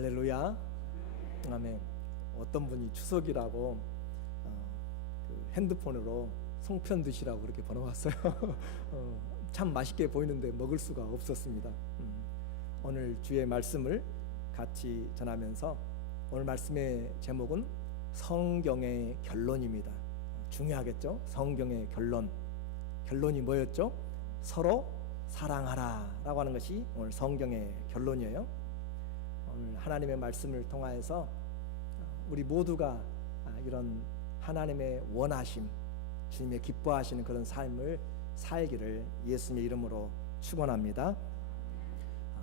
할렐루야. 아멘. 어떤 분이 추석이라고 그 핸드폰으로 송편 드시라고 그렇게 보내왔어요. 참 맛있게 보이는데 먹을 수가 없었습니다. 오늘 주의 말씀을 같이 전하면서 오늘 말씀의 제목은 성경의 결론입니다. 중요하겠죠? 성경의 결론이 뭐였죠? 서로 사랑하라 라고 하는 것이 오늘 성경의 결론이에요. 오늘 하나님의 말씀을 통하여서 우리 모두가 이런 하나님의 원하심, 주님의 기뻐하시는 그런 삶을 살기를 예수님의 이름으로 축원합니다.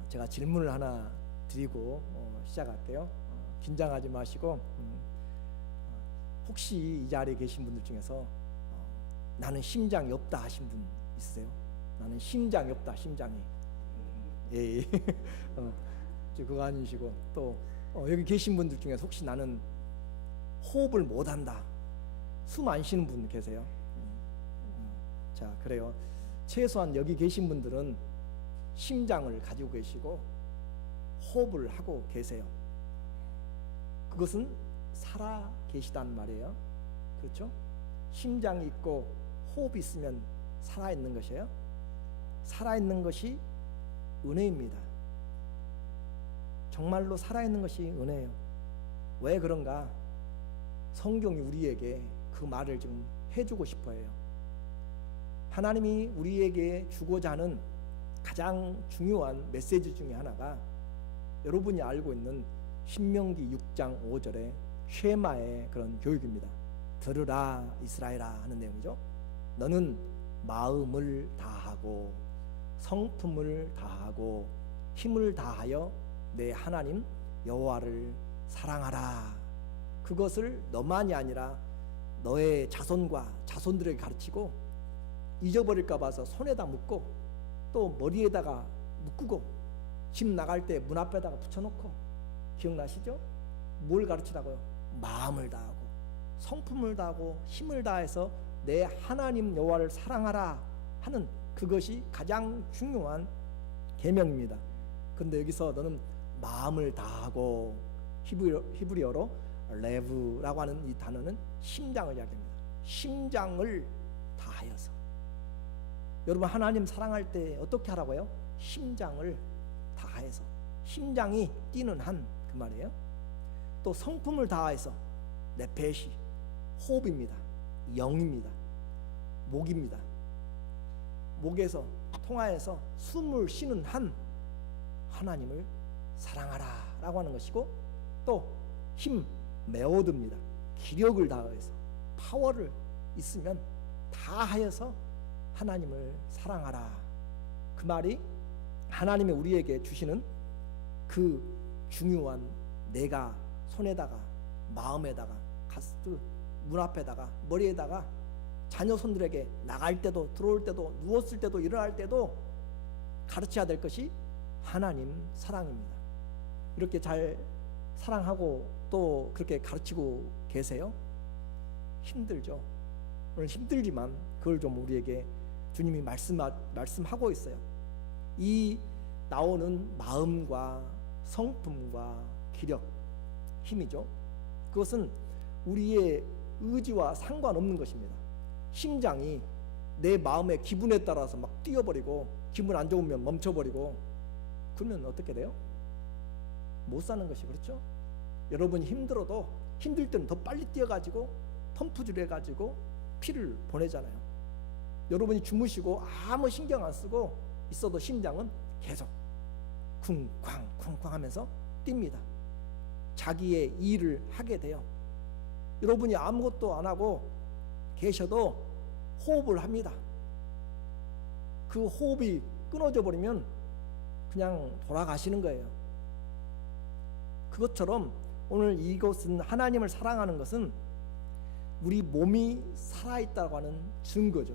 제가 질문을 하나 드리고 시작할게요. 긴장하지 마시고 혹시 이 자리에 계신 분들 중에서 나는 심장이 없다 하신 분 있으세요? 나는 심장이 없다, 심장이. 예. 그거 아니시고 또 여기 계신 분들 중에서 혹시 나는 호흡을 못한다, 숨 안 쉬는 분 계세요? 자, 그래요. 최소한 여기 계신 분들은 심장을 가지고 계시고 호흡을 하고 계세요. 그것은 살아 계시다는 말이에요. 그렇죠? 심장이 있고 호흡이 있으면 살아있는 것이에요. 살아있는 것이 은혜입니다. 정말로 살아있는 것이 은혜예요. 왜 그런가? 성경이 우리에게 그 말을 지금 해주고 싶어해요. 하나님이 우리에게 주고자 하는 가장 중요한 메시지 중에 하나가 여러분이 알고 있는 신명기 6장 5절의 쉐마의 그런 교육입니다. 들으라 이스라엘아 하는 내용이죠. 너는 마음을 다하고 성품을 다하고 힘을 다하여 내 하나님 여호와를 사랑하라. 그것을 너만이 아니라 너의 자손과 자손들에게 가르치고 잊어버릴까 봐서 손에다 묶고 또 머리에다가 묶고 집 나갈 때 문 앞에다가 붙여놓고, 기억나시죠? 뭘 가르치라고요? 마음을 다하고 성품을 다하고 힘을 다해서 내 하나님 여호와를 사랑하라 하는 그것이 가장 중요한 계명입니다. 근데 여기서 너는 마음을 다하고, 히브리어로 레브라고 하는 이 단어는 심장을 이야기합니다. 심장을 다하여서. 여러분, 하나님 사랑할 때 어떻게 하라고요? 심장을 다해서, 심장이 뛰는 한, 그 말이에요. 또 성품을 다해서, 네페시, 호흡입니다. 영입니다. 목입니다. 목에서 통하여서 숨을 쉬는 한 하나님을 사랑하라 라고 하는 것이고, 또 힘, 메오드입니다. 기력을 다해서, 파워를 있으면 다하여서 하나님을 사랑하라. 그 말이 하나님이 우리에게 주시는 그 중요한, 내가 손에다가 마음에다가 문 앞에다가 머리에다가 자녀 손들에게 나갈 때도 들어올 때도 누웠을 때도 일어날 때도 가르쳐야 될 것이 하나님 사랑입니다. 이렇게 잘 사랑하고 또 그렇게 가르치고 계세요? 힘들죠. 오늘 힘들지만 그걸 좀 우리에게 주님이 말씀하고 있어요. 이 나오는 마음과 성품과 기력, 힘이죠. 그것은 우리의 의지와 상관없는 것입니다. 심장이 내 마음의 기분에 따라서 막 뛰어버리고 기분 안 좋으면 멈춰버리고 그러면 어떻게 돼요? 못 사는 것이, 그렇죠? 여러분이 힘들어도 힘들 때는 더 빨리 뛰어가지고 펌프질 해가지고 피를 보내잖아요. 여러분이 주무시고 아무 신경 안 쓰고 있어도 심장은 계속 쿵쾅 쿵쾅 하면서 뜁니다. 자기의 일을 하게 돼요. 여러분이 아무것도 안 하고 계셔도 호흡을 합니다. 그 호흡이 끊어져 버리면 그냥 돌아가시는 거예요. 그것처럼 오늘 이것은, 하나님을 사랑하는 것은 우리 몸이 살아있다고 하는 증거죠.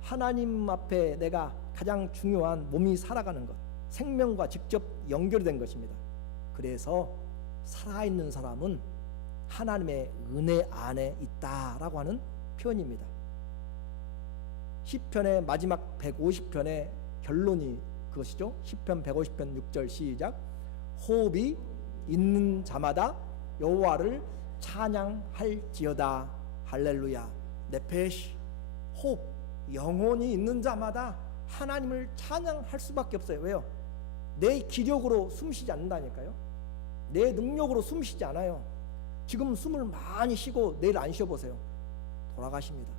하나님 앞에 내가 가장 중요한 몸이 살아가는 것, 생명과 직접 연결된 것입니다. 그래서 살아있는 사람은 하나님의 은혜 안에 있다라고 하는 표현입니다. 시편의 마지막 150편의 결론이 그것이죠. 시편 150편 6절 시작. 호흡이 있는 자마다 여호와를 찬양할지어다. 할렐루야. 네페시, 호흡, 영혼이 있는 자마다 하나님을 찬양할 수밖에 없어요. 왜요? 내 기력으로 숨쉬지 않는다니까요. 내 능력으로 숨쉬지 않아요. 지금 숨을 많이 쉬고 내일 안 쉬어보세요. 돌아가십니다.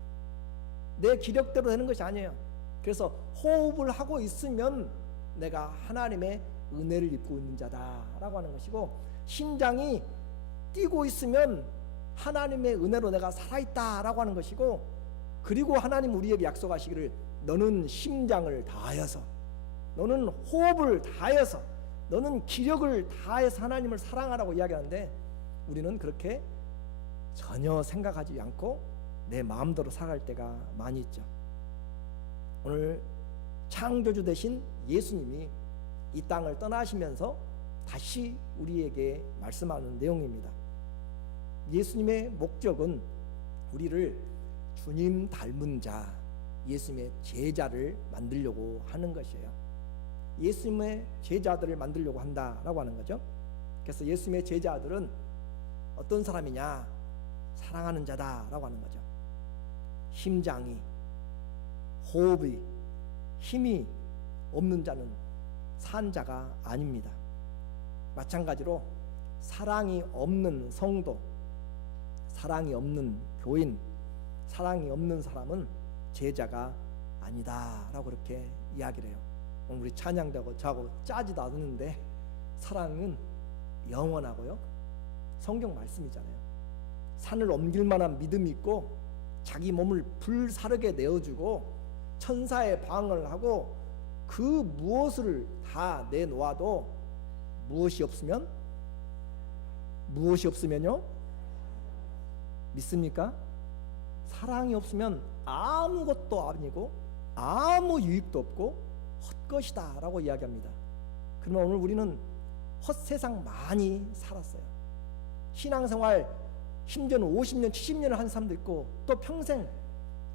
내 기력대로 되는 것이 아니에요. 그래서 호흡을 하고 있으면 내가 하나님의 은혜를 입고 있는 자다라고 하는 것이고, 심장이 뛰고 있으면 하나님의 은혜로 내가 살아있다라고 하는 것이고, 그리고 하나님 우리에게 약속하시기를 너는 심장을 다하여서, 너는 호흡을 다하여서, 너는 기력을 다해서 하나님을 사랑하라고 이야기하는데, 우리는 그렇게 전혀 생각하지 않고 내 마음대로 살아갈 때가 많이 있죠. 오늘 창조주 되신 예수님이 이 땅을 떠나시면서 다시 우리에게 말씀하는 내용입니다. 예수님의 목적은 우리를 주님 닮은 자, 예수님의 제자를 만들려고 하는 것이에요. 예수님의 제자들을 만들려고 한다라고 하는 거죠. 그래서 예수님의 제자들은 어떤 사람이냐? 사랑하는 자다라고 하는 거죠. 심장이, 호흡이, 힘이 없는 자는 산 자가 아닙니다. 마찬가지로 사랑이 없는 성도, 사랑이 없는 교인, 사랑이 없는 사람은 제자가 아니다라고 그렇게 이야기를 해요. 오늘 우리 찬양되고 저하고 짜지도 않는데 사랑은 영원하고요. 성경 말씀이잖아요. 산을 옮길 만한 믿음이 있고 자기 몸을 불사르게 내어주고 천사의 방을 하고 그 무엇을 다 내놓아도 무엇이 없으면요? 믿습니까? 사랑이 없으면 아무것도 아니고 아무 유익도 없고 헛것이다 라고 이야기합니다. 그러면 오늘 우리는 헛세상 많이 살았어요. 신앙생활 심지어는 50년, 70년을 한 사람도 있고 또 평생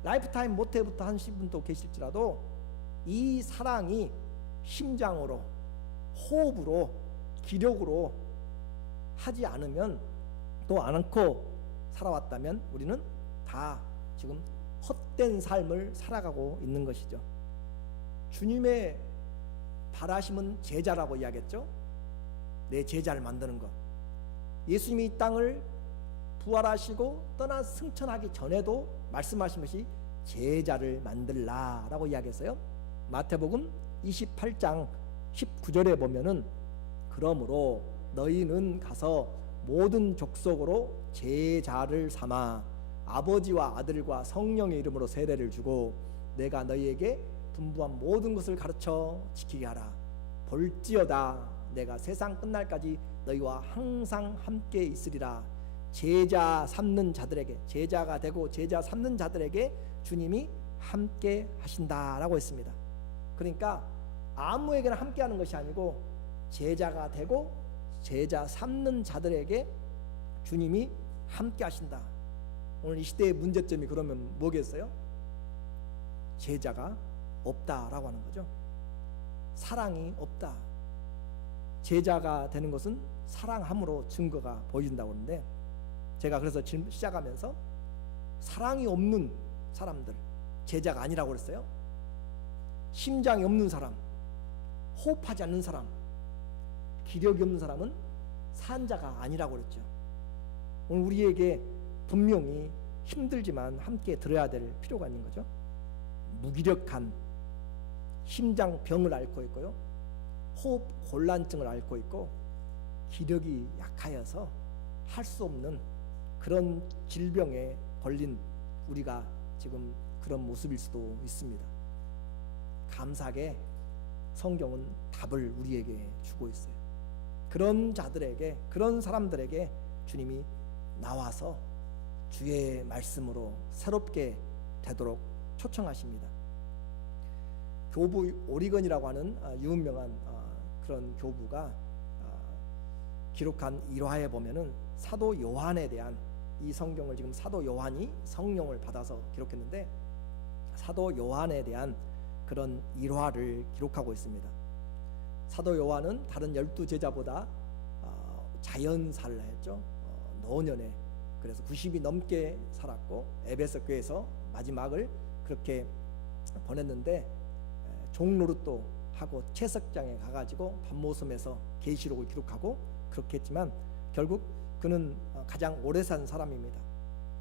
라이프타임 모태부터 하신 분도 계실지라도 이 사랑이 심장으로, 호흡으로, 기력으로 하지 않으면, 또 안 않고 살아왔다면 우리는 다 지금 헛된 삶을 살아가고 있는 것이죠. 주님의 바라심은 제자라고 이야기했죠. 내 제자를 만드는 것. 예수님이 이 땅을 부활하시고 떠나 승천하기 전에도 말씀하신 것이 제자를 만들라라고 이야기했어요. 마태복음 28장 19절에 보면은 그러므로 너희는 가서 모든 족속으로 제자를 삼아 아버지와 아들과 성령의 이름으로 세례를 주고 내가 너희에게 분부한 모든 것을 가르쳐 지키게 하라. 볼지어다 내가 세상 끝날까지 너희와 항상 함께 있으리라. 제자 삼는 자들에게, 제자가 되고 제자 삼는 자들에게 주님이 함께 하신다라고 했습니다. 그러니까 아무에게나 함께 하는 것이 아니고 제자가 되고 제자 삼는 자들에게 주님이 함께 하신다. 오늘 이 시대의 문제점이 그러면 뭐겠어요? 제자가 없다라고 하는 거죠. 사랑이 없다. 제자가 되는 것은 사랑함으로 증거가 보인다고 하는데, 제가 그래서 시작하면서 사랑이 없는 사람들 제자가 아니라고 그랬어요. 심장이 없는 사람, 호흡하지 않는 사람, 기력이 없는 사람은 산자가 아니라고 그랬죠. 오늘 우리에게 분명히 힘들지만 함께 들어야 될 필요가 있는 거죠. 무기력한 심장병을 앓고 있고요, 호흡 곤란증을 앓고 있고 기력이 약하여서 할 수 없는 그런 질병에 걸린 우리가 지금 그런 모습일 수도 있습니다. 감사하게 성경은 답을 우리에게 주고 있어요. 그런 자들에게, 그런 사람들에게 주님이 나와서 주의 말씀으로 새롭게 되도록 초청하십니다. 교부 오리건이라고 하는 유명한 그런 교부가 기록한 일화에 보면은 사도 요한에 대한, 이 성경을 지금 사도 요한이 성령을 받아서 기록했는데 사도 요한에 대한 그런 일화를 기록하고 있습니다. 사도 요한은 다른 12 제자보다 자연사를 했죠. 노년에. 그래서 90이 넘게 살았고 에베소 교회에서 마지막을 그렇게 보냈는데 종노릇도 하고 채석장에 가가지고 밤모섬에서 계시록을 기록하고 그렇게 했지만 결국 그는 가장 오래 산 사람입니다.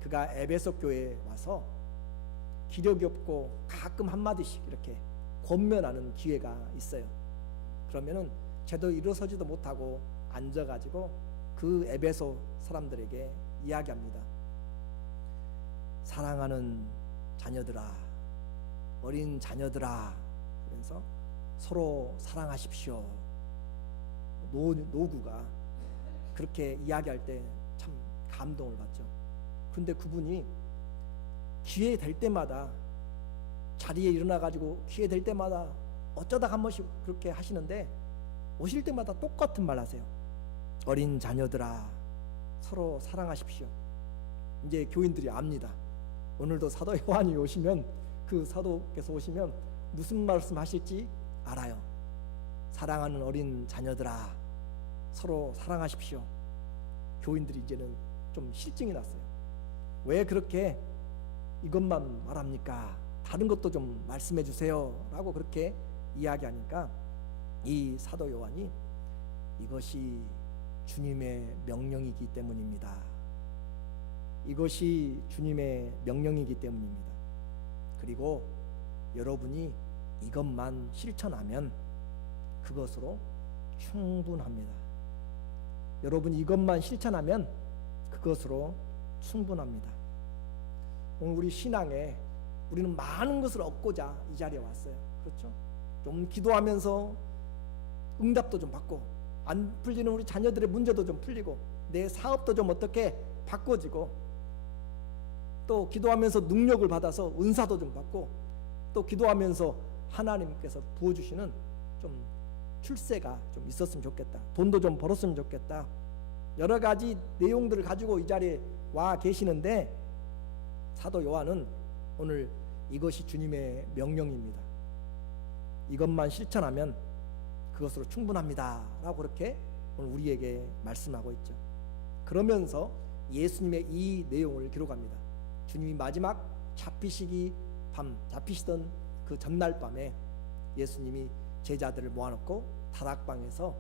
그가 에베소 교회에 와서 기력이 없고 가끔 한마디씩 이렇게 권면하는 기회가 있어요. 그러면은 제대로 일어서지도 못하고 앉아가지고 그 에베소 사람들에게 이야기합니다. 사랑하는 자녀들아, 어린 자녀들아, 그래서 서로 사랑하십시오. 노구가 그렇게 이야기할 때 참 감동을 받죠. 근데 그분이 기회 될 때마다 자리에 일어나 가지고 기회 될 때마다 어쩌다 한 번씩 그렇게 하시는데 오실 때마다 똑같은 말 하세요. 어린 자녀들아, 서로 사랑하십시오. 이제 교인들이 압니다. 오늘도 사도 요한이 오시면, 그 사도께서 오시면 무슨 말씀 하실지 알아요. 사랑하는 어린 자녀들아, 서로 사랑하십시오. 교인들이 이제는 좀 실증이 났어요. 왜 그렇게 이것만 말합니까? 다른 것도 좀 말씀해 주세요 라고 그렇게 이야기하니까 이 사도 요한이 이것이 주님의 명령이기 때문입니다. 이것이 주님의 명령이기 때문입니다. 그리고 여러분이 이것만 실천하면 그것으로 충분합니다. 여러분이 이것만 실천하면 그것으로 충분합니다. 오늘 우리 신앙에 우리는 많은 것을 얻고자 이 자리에 왔어요. 그렇죠? 좀 기도하면서 응답도 좀 받고, 안 풀리는 우리 자녀들의 문제도 좀 풀리고, 내 사업도 좀 어떻게 바꿔지고, 또 기도하면서 능력을 받아서 은사도 좀 받고, 또 기도하면서 하나님께서 부어주시는 좀 출세가 좀 있었으면 좋겠다. 돈도 좀 벌었으면 좋겠다. 여러 가지 내용들을 가지고 이 자리에 와 계시는데 사도 요한은 오늘 이것이 주님의 명령입니다. 이것만 실천하면 그것으로 충분합니다 라고 그렇게 오늘 우리에게 말씀하고 있죠. 그러면서 예수님의 이 내용을 기록합니다. 주님이 마지막 잡히시던 그 전날 밤에 예수님이 제자들을 모아놓고 다락방에서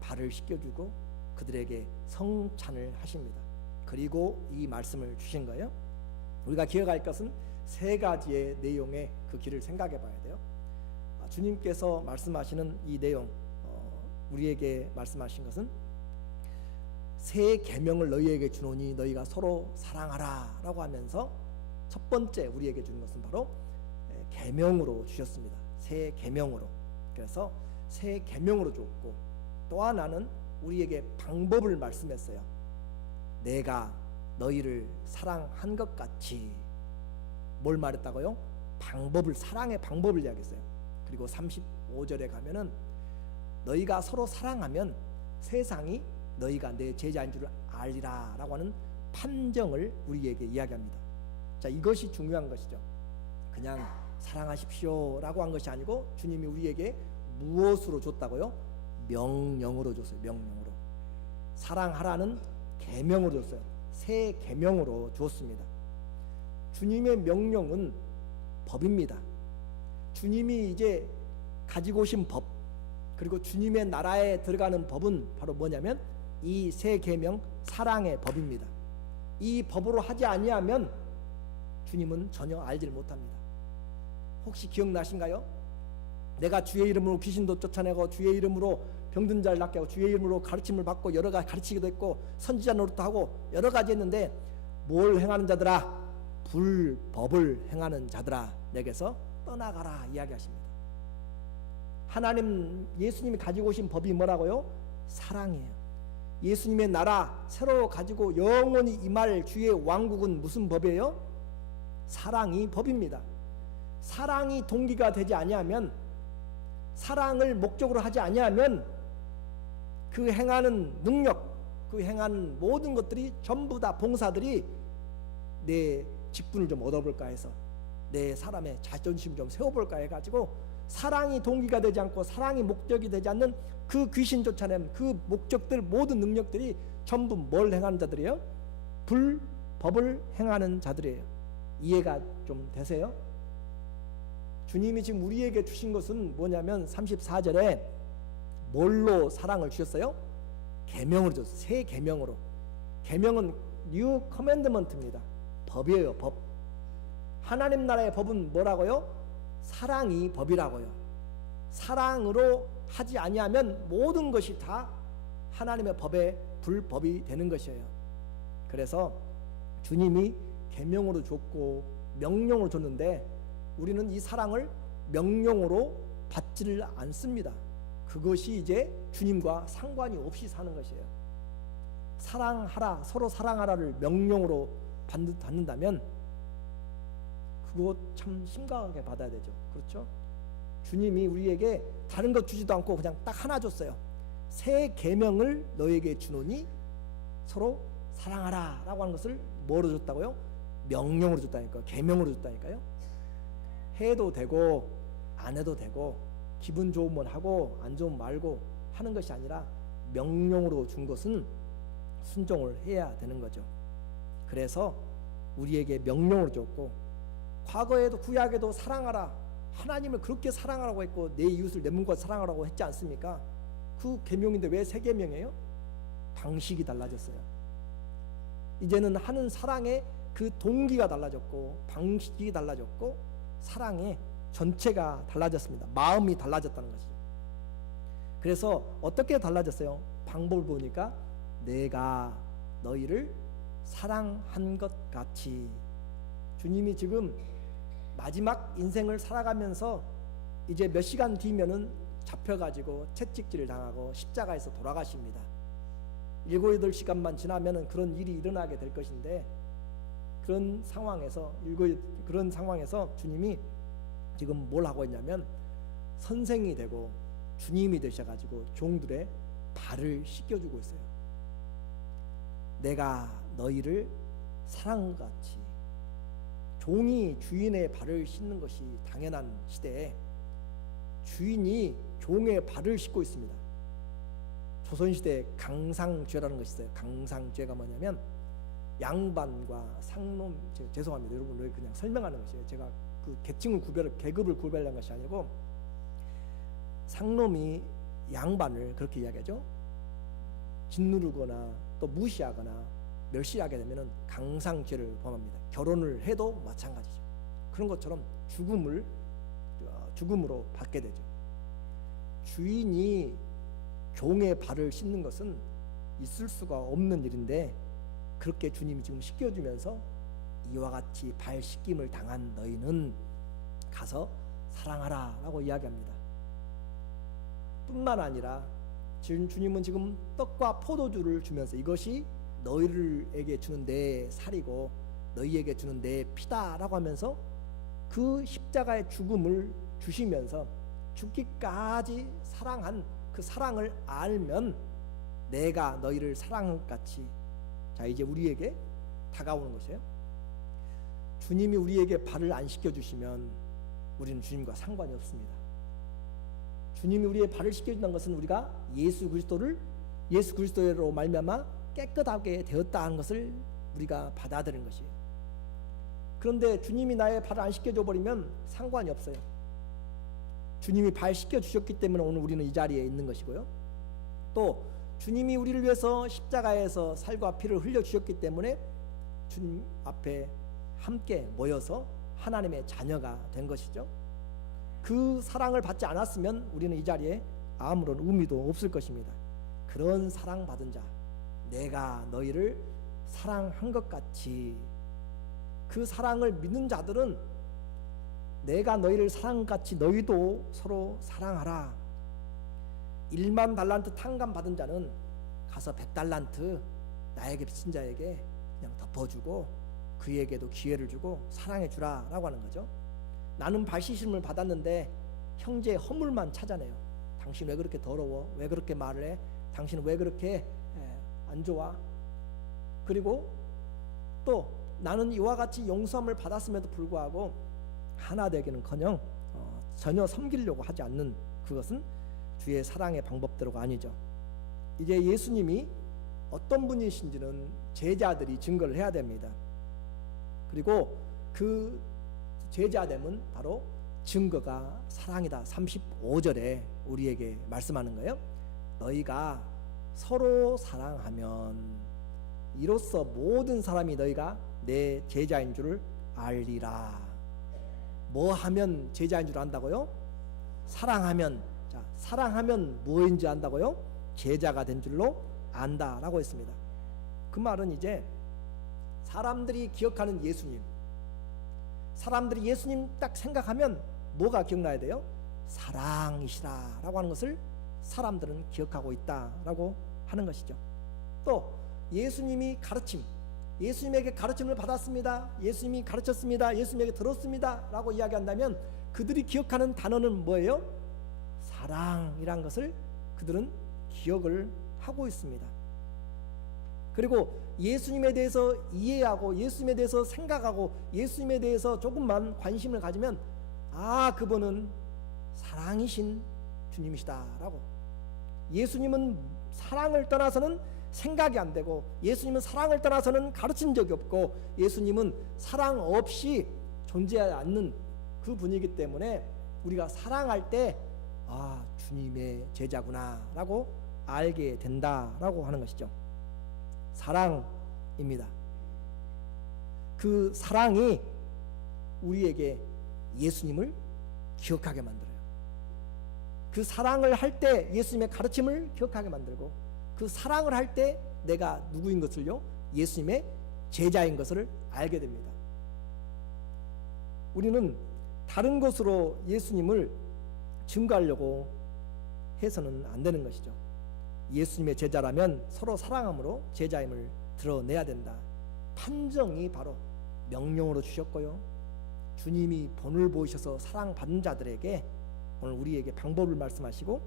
발을 씻겨주고 그들에게 성찬을 하십니다. 그리고 이 말씀을 주신 거예요. 우리가 기억할 것은 세 가지의 내용의 그 길을 생각해 봐야 돼요. 주님께서 말씀하시는 이 내용, 우리에게 말씀하신 것은 새 계명을 너희에게 주노니 너희가 서로 사랑하라 라고 하면서 첫 번째 우리에게 주는 것은 바로 계명으로 주셨습니다. 새 계명으로. 그래서 새 계명으로 줬고, 또 하나는 우리에게 방법을 말씀했어요. 내가 너희를 사랑한 것 같이. 뭘 말했다고요? 방법을, 사랑의 방법을 이야기했어요. 그리고 35절에 가면은 너희가 서로 사랑하면 세상이 너희가 내 제자인 줄 알리라 라고 하는 판정을 우리에게 이야기합니다. 자, 이것이 중요한 것이죠. 그냥 사랑하십시오 라고 한 것이 아니고 주님이 우리에게 무엇으로 줬다고요? 명령으로 줬어요. 명령으로. 사랑하라는 계명으로 줬어요. 새 계명으로 주었습니다. 주님의 명령은 법입니다. 주님이 이제 가지고 오신 법, 그리고 주님의 나라에 들어가는 법은 바로 뭐냐면 이 새 계명, 사랑의 법입니다. 이 법으로 하지 아니하면 주님은 전혀 알지를 못합니다. 혹시 기억나신가요? 내가 주의 이름으로 귀신도 쫓아내고 주의 이름으로 병든 자를 낫게 하고 주의 이름으로 가르침을 받고 여러 가지 가르치기도 했고 선지자 노릇도 하고 여러 가지 했는데 뭘 행하는 자들아? 불법을 행하는 자들아 내게서 떠나가라 이야기하십니다. 하나님, 예수님이 가지고 오신 법이 뭐라고요? 사랑이에요. 예수님의 나라 새로 가지고 영원히 임할 주의 왕국은 무슨 법이에요? 사랑이 법입니다. 사랑이 동기가 되지 아니하면, 사랑을 목적으로 하지 아니하면 그 행하는 능력, 그 행하는 모든 것들이 전부 다 봉사들이 내 직분을 좀 얻어볼까 해서, 내 사람의 자존심 좀 세워볼까 해가지고 사랑이 동기가 되지 않고 사랑이 목적이 되지 않는 그 귀신 쫓아냄, 그 목적들, 모든 능력들이 전부 뭘 행하는 자들이에요? 불법을 행하는 자들이에요. 이해가 좀 되세요? 주님이 지금 우리에게 주신 것은 뭐냐면 34절에 뭘로 사랑을 주셨어요? 계명으로 줬어요. 새 계명으로. 계명은 뉴 커맨드먼트입니다. 법이에요. 법. 하나님 나라의 법은 뭐라고요? 사랑이 법이라고요. 사랑으로 하지 아니하면 모든 것이 다 하나님의 법에 불법이 되는 것이에요. 그래서 주님이 계명으로 줬고 명령으로 줬는데 우리는 이 사랑을 명령으로 받지를 않습니다. 그것이 이제 주님과 상관이 없이 사는 것이에요. 사랑하라, 서로 사랑하라를 명령으로 받는다면 그거 참 심각하게 받아야 되죠. 그렇죠? 주님이 우리에게 다른 것 주지도 않고 그냥 딱 하나 줬어요. 새 계명을 너에게 주노니 서로 사랑하라 라고 하는 것을 뭐로 줬다고요? 명령으로 줬다니까요. 계명으로 줬다니까요. 해도 되고 안 해도 되고 기분 좋으면 하고 안 좋으면 말고 하는 것이 아니라 명령으로 준 것은 순종을 해야 되는 거죠. 그래서 우리에게 명령으로 줬고, 과거에도 구약에도 사랑하라, 하나님을 그렇게 사랑하라고 했고 내 이웃을 내 몸과 사랑하라고 했지 않습니까? 그 계명인데 왜 새 계명이에요? 방식이 달라졌어요. 이제는 하는 사랑의 그 동기가 달라졌고 방식이 달라졌고 사랑의 전체가 달라졌습니다. 마음이 달라졌다는 것이죠. 그래서 어떻게 달라졌어요? 방법을 보니까 내가 너희를 사랑한 것 같이. 주님이 지금 마지막 인생을 살아가면서 이제 몇 시간 뒤면은 잡혀가지고 채찍질을 당하고 십자가에서 돌아가십니다. 7, 8시간만 지나면은 그런 일이 일어나게 될 것인데, 그런 상황에서 주님이 지금 뭘 하고 있냐면 선생이 되고 주님이 되셔가지고 종들의 발을 씻겨주고 있어요. 내가 너희를 사랑한 것 같이. 종이 주인의 발을 씻는 것이 당연한 시대에 주인이 종의 발을 씻고 있습니다. 조선시대에 강상죄라는 것이 있어요. 강상죄가 뭐냐면 양반과 상놈, 죄송합니다 여러분, 그냥 설명하는 것이에요. 제가 그 계급을 구별한 것이 아니고, 상놈이 양반을 그렇게 이야기하죠. 짓누르거나 또 무시하거나 멸시하게 되면은 강상죄를 범합니다. 결혼을 해도 마찬가지죠. 그런 것처럼 죽음으로 받게 되죠. 주인이 종의 발을 씻는 것은 있을 수가 없는 일인데, 그렇게 주님이 지금 씻겨주면서 이와 같이 발 씻김을 당한 너희는 가서 사랑하라 라고 이야기합니다. 뿐만 아니라 주님은 지금 떡과 포도주를 주면서 이것이 너희에게 주는 내 살이고 너희에게 주는 내 피다 라고 하면서 그 십자가의 죽음을 주시면서 죽기까지 사랑한 그 사랑을 알면 내가 너희를 사랑한 것 같이. 자, 이제 우리에게 다가오는 것이에요. 주님이 우리에게 발을 안 씻겨주시면 우리는 주님과 상관이 없습니다. 주님이 우리의 발을 씻겨준다는 것은 우리가 예수 그리스도로 말미암아 깨끗하게 되었다 하는 것을 우리가 받아들이는 것이에요. 그런데 주님이 나의 발을 안 씻겨줘 버리면 상관이 없어요. 주님이 발 씻겨주셨기 때문에 오늘 우리는 이 자리에 있는 것이고요. 또 주님이 우리를 위해서 십자가에서 살과 피를 흘려주셨기 때문에 주님 앞에 함께 모여서 하나님의 자녀가 된 것이죠. 그 사랑을 받지 않았으면 우리는 이 자리에 아무런 의미도 없을 것입니다. 그런 사랑받은 자, 내가 너희를 사랑한 것 같이. 그 사랑을 믿는 자들은 내가 너희를 사랑한 것 같이 너희도 서로 사랑하라. 1만 달란트 탕감 받은 자는 가서 100달란트 나에게 빚진 자에게 그냥 덮어주고 그에게도 기회를 주고 사랑해 주라 라고 하는 거죠. 나는 발씻음을 받았는데 형제의 허물만 찾아내요. 당신 왜 그렇게 더러워? 왜 그렇게 말을 해? 당신은 왜 그렇게 안 좋아? 그리고 또 나는 이와 같이 용서함을 받았음에도 불구하고 하나 되기는커녕 전혀 섬기려고 하지 않는 그것은 주의 사랑의 방법대로가 아니죠. 이제 예수님이 어떤 분이신지는 제자들이 증거를 해야 됩니다. 그리고 그 제자됨은 바로 증거가 사랑이다. 35절에 우리에게 말씀하는 거예요. 너희가 서로 사랑하면 이로써 모든 사람이 너희가 내 제자인 줄을 알리라. 뭐 하면 제자인 줄 안다고요? 사랑하면. 자, 사랑하면 뭐인지 안다고요? 제자가 된 줄로 안다라고 했습니다. 그 말은 이제 사람들이 기억하는 예수님, 사람들이 예수님 딱 생각하면 뭐가 기억나야 돼요? 사랑이시라라고 하는 것을 사람들은 기억하고 있다라고 하는 것이죠. 또 예수님이 가르침, 예수님에게 가르침을 받았습니다, 예수님이 가르쳤습니다, 예수님에게 들었습니다 라고 이야기한다면 그들이 기억하는 단어는 뭐예요? 사랑이란 것을 그들은 기억을 하고 있습니다. 그리고 예수님에 대해서 이해하고 예수님에 대해서 생각하고 예수님에 대해서 조금만 관심을 가지면 그분은 사랑이신 주님이시다라고. 예수님은 사랑을 떠나서는 생각이 안 되고 예수님은 사랑을 떠나서는 가르친 적이 없고 예수님은 사랑 없이 존재하지 않는 그 분이기 때문에 우리가 사랑할 때 주님의 제자구나 라고 알게 된다라고 하는 것이죠. 사랑입니다. 그 사랑이 우리에게 예수님을 기억하게 만들어요. 그 사랑을 할 때 예수님의 가르침을 기억하게 만들고 그 사랑을 할 때 내가 누구인 것을요? 예수님의 제자인 것을 알게 됩니다. 우리는 다른 것으로 예수님을 증거하려고 해서는 안 되는 것이죠. 예수님의 제자라면 서로 사랑함으로 제자임을 드러내야 된다. 판정이 바로 명령으로 주셨고요, 주님이 본을 보이셔서 사랑받는 자들에게 오늘 우리에게 방법을 말씀하시고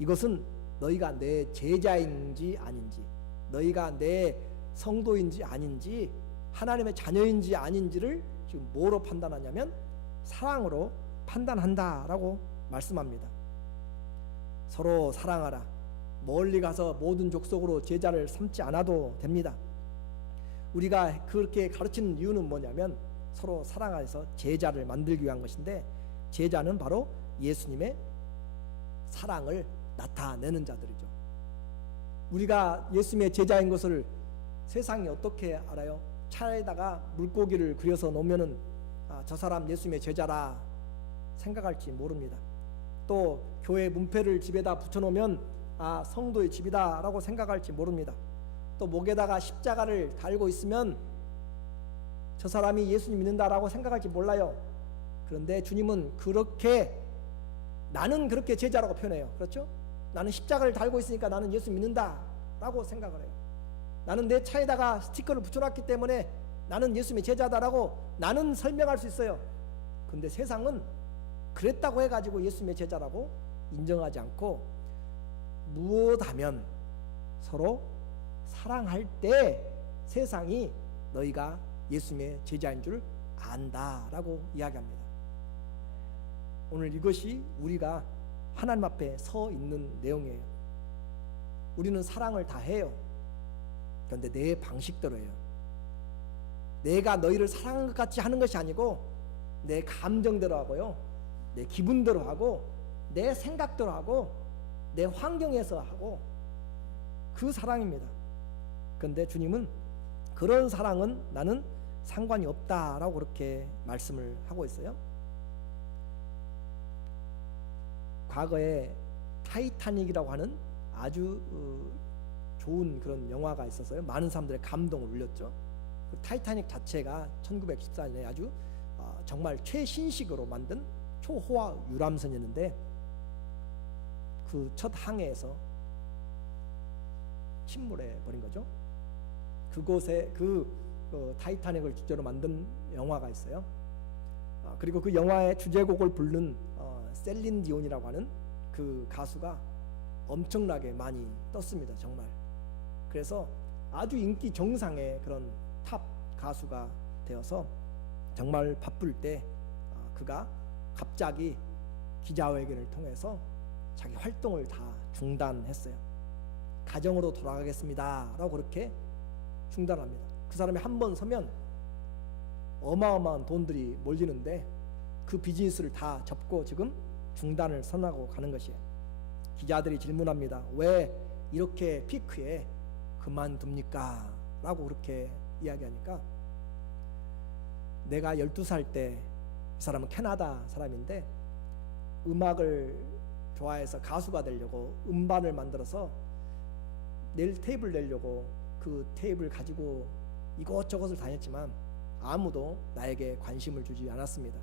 이것은 너희가 내 제자인지 아닌지, 너희가 내 성도인지 아닌지, 하나님의 자녀인지 아닌지를 지금 뭐로 판단하냐면 사랑으로 판단한다라고 말씀합니다. 서로 사랑하라. 멀리 가서 모든 족속으로 제자를 삼지 않아도 됩니다. 우리가 그렇게 가르치는 이유는 뭐냐면 서로 사랑해서 제자를 만들기 위한 것인데, 제자는 바로 예수님의 사랑을 나타내는 자들이죠. 우리가 예수님의 제자인 것을 세상이 어떻게 알아요? 차에다가 물고기를 그려서 놓으면은 저 사람 예수님의 제자라 생각할지 모릅니다. 또 교회 문패를 집에다 붙여놓으면 성도의 집이다 라고 생각할지 모릅니다. 또 목에다가 십자가를 달고 있으면 저 사람이 예수님 믿는다라고 생각할지 몰라요. 그런데 주님은 그렇게, 나는 그렇게 제자라고 표현해요. 그렇죠? 나는 십자가를 달고 있으니까 나는 예수 믿는다 라고 생각을 해요. 나는 내 차에다가 스티커를 붙여놨기 때문에 나는 예수님의 제자다라고 나는 설명할 수 있어요. 근데 세상은 그랬다고 해가지고 예수님의 제자라고 인정하지 않고, 무엇하면 서로 사랑할 때 세상이 너희가 예수님의 제자인 줄 안다라고 이야기합니다. 오늘 이것이 우리가 하나님 앞에 서 있는 내용이에요. 우리는 사랑을 다 해요. 그런데 내 방식대로 해요. 내가 너희를 사랑한 것 같이 하는 것이 아니고 내 감정대로 하고요, 내 기분대로 하고, 내 생각대로 하고, 내 환경에서 하고, 그 사랑입니다. 그런데 주님은 그런 사랑은 나는 상관이 없다라고 그렇게 말씀을 하고 있어요. 과거에 타이타닉이라고 하는 아주 좋은 그런 영화가 있었어요. 많은 사람들의 감동을 울렸죠. 그 타이타닉 자체가 1914년에 아주 정말 최신식으로 만든 초호화 유람선이었는데 그 첫 항해에서 침몰해 버린 거죠. 그곳에 타이타닉을 주제로 만든 영화가 있어요. 그리고 그 영화의 주제곡을 부른 셀린 디온이라고 하는 그 가수가 엄청나게 많이 떴습니다. 정말. 그래서 아주 인기 정상의 그런 탑 가수가 되어서 정말 바쁠 때 그가 갑자기 기자회견을 통해서 자기 활동을 다 중단했어요. 가정으로 돌아가겠습니다 라고 그렇게 중단합니다. 그 사람이 한 번 서면 어마어마한 돈들이 몰리는데 그 비즈니스를 다 접고 지금 중단을 선언하고 가는 것이에요. 기자들이 질문합니다. 왜 이렇게 피크에 그만둡니까? 라고 그렇게 이야기하니까, 내가 12살 때, 이 사람은 캐나다 사람인데 음악을 좋아해서 가수가 되려고 음반을 만들어서 테이블 내려고 그 테이블 가지고 이것저것을 다녔지만 아무도 나에게 관심을 주지 않았습니다.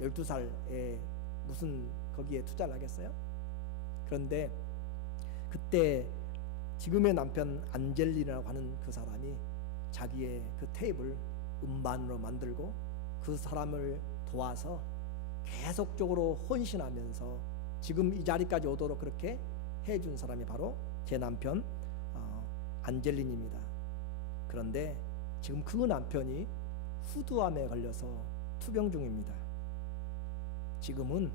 12살에 무슨 거기에 투자를 하겠어요? 그런데 그때 지금의 남편 안젤리라고 하는 그 사람이 자기의 그 테이블 음반으로 만들고 그 사람을 도와서 계속적으로 헌신하면서 지금 이 자리까지 오도록 그렇게 해준 사람이 바로 제 남편 안젤린입니다. 그런데 지금 그 남편이 후두암에 걸려서 투병 중입니다. 지금은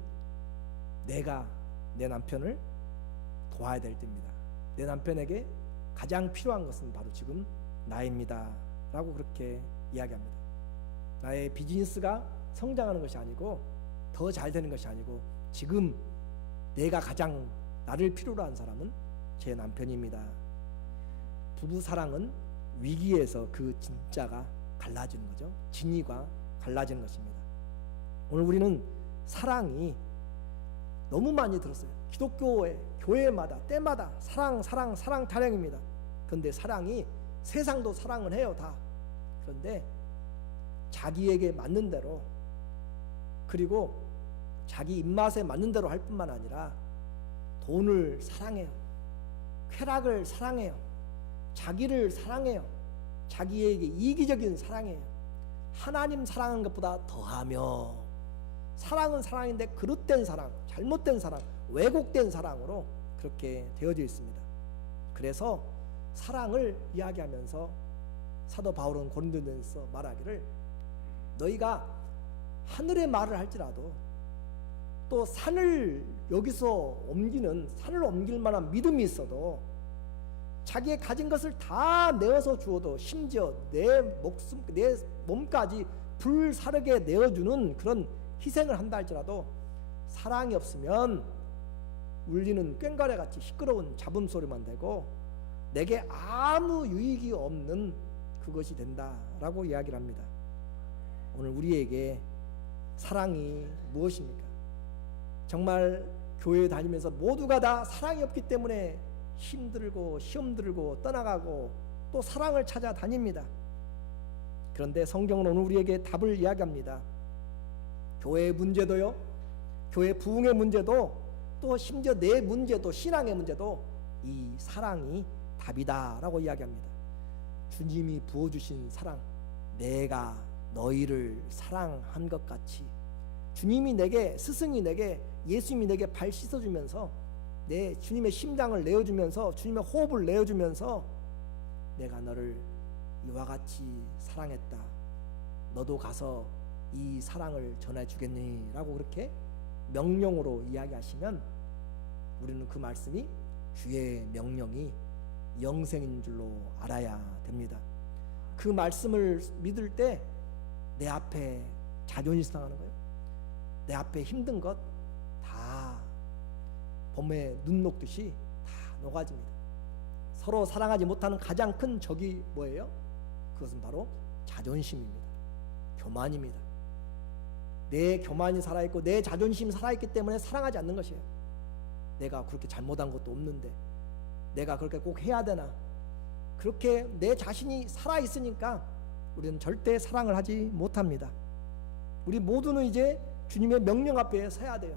내가 내 남편을 도와야 될 때입니다. 내 남편에게 가장 필요한 것은 바로 지금 나입니다 라고 그렇게 이야기합니다. 나의 비즈니스가 성장하는 것이 아니고 더 잘 되는 것이 아니고 지금 내가 가장 나를 필요로 한 사람은 제 남편입니다. 부부사랑은 위기에서 그 진짜가 갈라지는 거죠. 진위가 갈라지는 것입니다. 오늘 우리는 사랑이 너무 많이 들었어요. 기독교의 교회마다 때마다 사랑 타령입니다. 그런데 사랑이 세상도 사랑을 해요 다. 그런데 자기에게 맞는 대로, 그리고 자기 입맛에 맞는 대로 할 뿐만 아니라 돈을 사랑해요. 쾌락을 사랑해요. 자기를 사랑해요. 자기에게 이기적인 사랑이에요. 하나님 사랑하는 것보다 더하며, 사랑은 사랑인데 그릇된 사랑, 잘못된 사랑, 왜곡된 사랑으로 그렇게 되어져 있습니다. 그래서 사랑을 이야기하면서 사도 바울은 고린도전서 말하기를, 너희가 하늘의 말을 할지라도 또 산을 여기서 옮기는, 산을 옮길 만한 믿음이 있어도 자기의 가진 것을 다 내어서 주어도, 심지어 내 목숨, 내 몸까지 불사르게 내어주는 그런 희생을 한다 할지라도 사랑이 없으면 울리는 꽹과리같이 시끄러운 잡음소리만 되고 내게 아무 유익이 없는 그것이 된다라고 이야기를 합니다. 오늘 우리에게 사랑이 무엇입니까? 정말 교회 다니면서 모두가 다 사랑이 없기 때문에 힘들고 시험 들고 떠나가고 또 사랑을 찾아 다닙니다. 그런데 성경은 오늘 우리에게 답을 이야기합니다. 교회의 문제도요, 교회 부흥의 문제도, 또 심지어 내 문제도, 신앙의 문제도 이 사랑이 답이다라고 이야기합니다. 주님이 부어주신 사랑, 내가 너희를 사랑한 것 같이 주님이 내게, 스승이 내게, 예수님이 내게 발 씻어주면서 내 주님의 심장을 내어주면서 주님의 호흡을 내어주면서 내가 너를 이와 같이 사랑했다. 너도 가서 이 사랑을 전해주겠니? 라고 그렇게 명령으로 이야기하시면 우리는 그 말씀이 주의 명령이 영생인 줄로 알아야 됩니다. 그 말씀을 믿을 때 내 앞에 자존심 상하는 거예요. 내 앞에 힘든 것 다 봄에 눈 녹듯이 다 녹아집니다. 서로 사랑하지 못하는 가장 큰 적이 뭐예요? 그것은 바로 자존심입니다. 교만입니다. 내 교만이 살아있고 내 자존심이 살아있기 때문에 사랑하지 않는 것이에요. 내가 그렇게 잘못한 것도 없는데 내가 그렇게 꼭 해야 되나, 그렇게 내 자신이 살아있으니까 우리는 절대 사랑을 하지 못합니다. 우리 모두는 이제 주님의 명령 앞에 서야 돼요.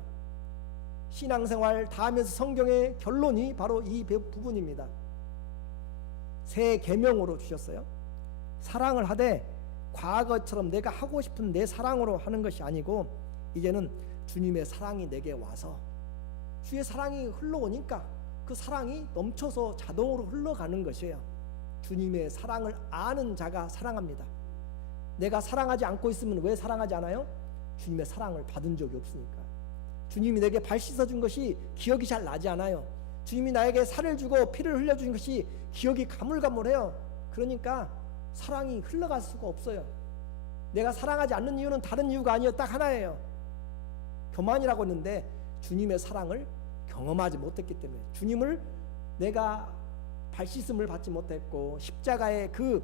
신앙생활 다 하면서 성경의 결론이 바로 이 부분입니다. 새 계명으로 주셨어요. 사랑을 하되 과거처럼 내가 하고 싶은 내 사랑으로 하는 것이 아니고 이제는 주님의 사랑이 내게 와서 주의 사랑이 흘러오니까 그 사랑이 넘쳐서 자동으로 흘러가는 것이에요. 주님의 사랑을 아는 자가 사랑합니다. 내가 사랑하지 않고 있으면 왜 사랑하지 않아요? 주님의 사랑을 받은 적이 없으니까. 주님이 내게 발 씻어준 것이 기억이 잘 나지 않아요. 주님이 나에게 살을 주고 피를 흘려준 것이 기억이 가물가물해요. 그러니까 사랑이 흘러갈 수가 없어요. 내가 사랑하지 않는 이유는 다른 이유가 아니에요. 딱 하나예요. 교만이라고 했는데 주님의 사랑을 경험하지 못했기 때문에, 주님을 내가 발 씻음을 받지 못했고 십자가에 그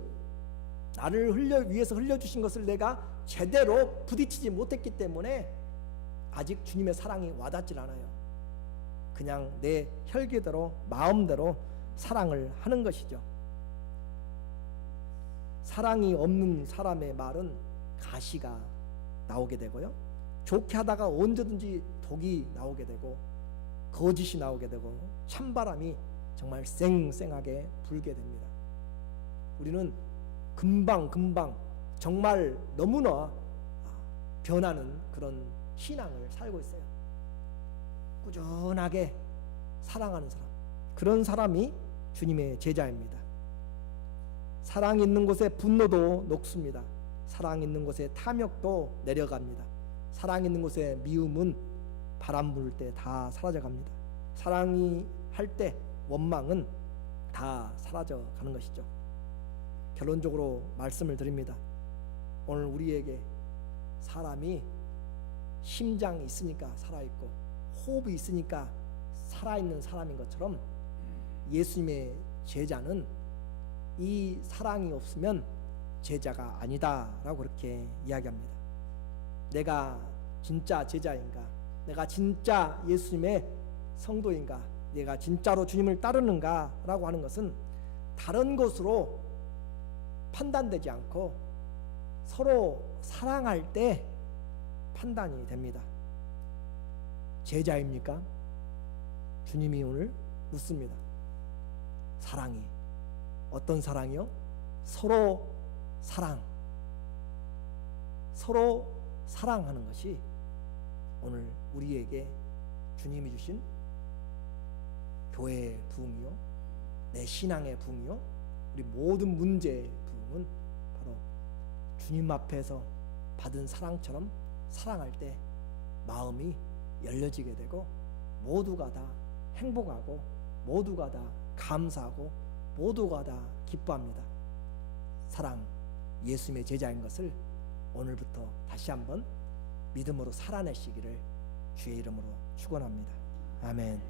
나를 위해서 흘려주신 것을 내가 제대로 부딪히지 못했기 때문에 아직 주님의 사랑이 와닿질 않아요. 그냥 내 혈기대로 마음대로 사랑을 하는 것이죠. 사랑이 없는 사람의 말은 가시가 나오게 되고요, 좋게 하다가 언제든지 독이 나오게 되고 거짓이 나오게 되고 찬바람이 정말 쌩쌩하게 불게 됩니다. 우리는 금방 정말 너무나 변하는 그런 신앙을 살고 있어요. 꾸준하게 사랑하는 사람, 그런 사람이 주님의 제자입니다. 사랑 있는 곳에 분노도 녹습니다. 사랑 있는 곳에 탐욕도 내려갑니다. 사랑 있는 곳에 미움은 바람 불 때 다 사라져갑니다. 사랑이 할 때 원망은 다 사라져가는 것이죠. 결론적으로 말씀을 드립니다. 오늘 우리에게 사람이 심장이 있으니까 살아있고 호흡이 있으니까 살아있는 사람인 것처럼 예수님의 제자는 이 사랑이 없으면 제자가 아니다라고 그렇게 이야기합니다. 내가 진짜 제자인가? 내가 진짜 예수님의 성도인가? 내가 진짜로 주님을 따르는가? 라고 하는 것은 다른 것으로 판단되지 않고 서로 사랑할 때 판단이 됩니다. 제자입니까? 주님이 오늘 묻습니다. 사랑이 어떤 사랑이요? 서로 사랑하는 것이 오늘 우리에게 주님이 주신 교회의 부흥이요, 내 신앙의 부흥이요, 우리 모든 문제의 부흥은 바로 주님 앞에서 받은 사랑처럼 사랑할 때 마음이 열려지게 되고 모두가 다 행복하고 모두가 다 감사하고 모두가 다 기뻐합니다. 사랑, 예수님의 제자인 것을 오늘부터 다시 한번 믿음으로 살아내시기를 주의 이름으로 축원합니다. 아멘.